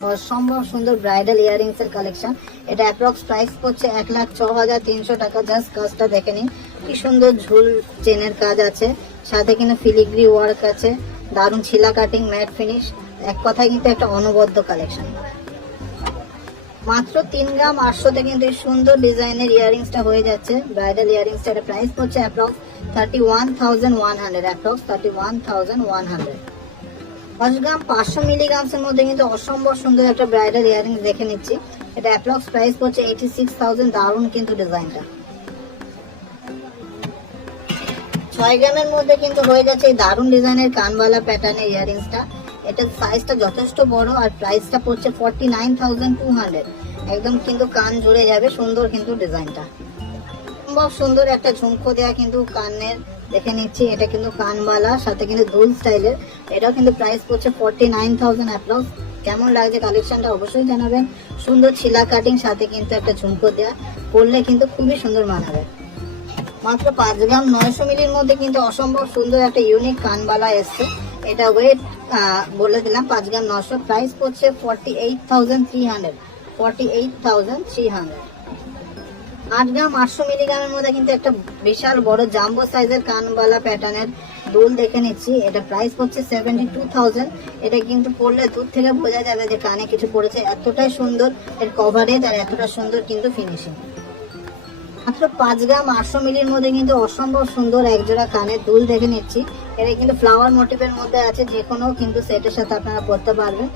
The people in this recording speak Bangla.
অসম্ভব সুন্দর ব্রাইডাল ইয়ারিংস এর কালেকশন। এটা অ্যাপ্রক্স প্রাইস পড়ছে 1,06,300 টাকা। জাস্ট কাজটা দেখে নিন, কি সুন্দর ঝুল চেনের কাজ আছে, সাথে কিন্তু ফিলিগ্রি ওয়ার্ক আছে, দারুণ ছিলা কাটিং, ম্যাট ফিনিশ। এক কথায় কিন্তু একটা অনবদ্য কালেকশন। মাত্র 3 গ্রাম 800 তে কিন্তু এই সুন্দর ডিজাইনের ইয়ারিংসটা হয়ে যাচ্ছে। ব্রাইডাল ইয়ারিংসটার প্রাইস পড়ছে অ্যাপ্রক্স 31,100, অ্যাপ্রক্স 31,100। 5 গ্রাম 500 মিলিগ্রামসের মধ্যে কিন্তু অসম্ভব সুন্দর একটা ব্রাইডাল ইয়ারিংস দেখে নিচ্ছি। এটা অ্যাপ্রক্স প্রাইস পড়ছে 86,000। দারুণ কিন্তু ডিজাইনটা। 6 গ্রামের মধ্যে কিন্তু হয়ে যাচ্ছে এই দারুণ ডিজাইনের কানবালা প্যাটার্নের ইয়ারিংসটা। এটা সাইজটা যথেষ্ট বড় আর প্রাইসটা পড়ছে 49,200। একদম কিন্তু কান জুড়ে যাবে, সুন্দর কিন্তু ডিজাইনটা। খুব সুন্দর একটা ঝুমকো দেয়া কিন্তু কানের দেখে নিচ্ছি। এটা কিন্তু কানবালা, সাথে কিন্তু দুল স্টাইলের। এটাও কিন্তু প্রাইস পড়ছে 49,000 অ্যাপ্রক্স। কেমন লাগছে কালেকশনটা অবশ্যই জানাবেন। সুন্দর ছিলা কাটিং, সাথে কিন্তু একটা ঝুমকো দেয়া, পরলে কিন্তু খুবই সুন্দর মানাবে। মাত্র 5 গ্রাম 900 মিলির মধ্যে কিন্তু অসম্ভব সুন্দর একটা ইউনিক কানবালা এসছে। এটা ওয়েট বলে দিলাম 5 গ্রাম 900, প্রাইস পড়ছে 48,300, 48,300। 8 গ্রাম 800 মিলিগ্রামের মধ্যে কিন্তু একটা বিশাল বড় জাম্বো সাইজের কানবালা প্যাটার্নের দুল দেখে নিচ্ছি। এটা প্রাইস পড়ছে 72,000। এটা কিন্তু পরলে দূর থেকে বোঝা যাবে যে কানে কিছু পড়েছে, এতটাই সুন্দর এর কভারেজ আর এতটা সুন্দর কিন্তু ফিনিশিং। মাত্র 5 গ্রাম 800 মিলির মধ্যে কিন্তু অসম্ভব সুন্দর একজোড়া কানের দুল দেখে নিচ্ছি। এটা কিন্তু ফ্লাওয়ার মোটিভের মধ্যে আছে, যে কোনো কিন্তু সেটের সাথে আপনারা পরতে পারবেন।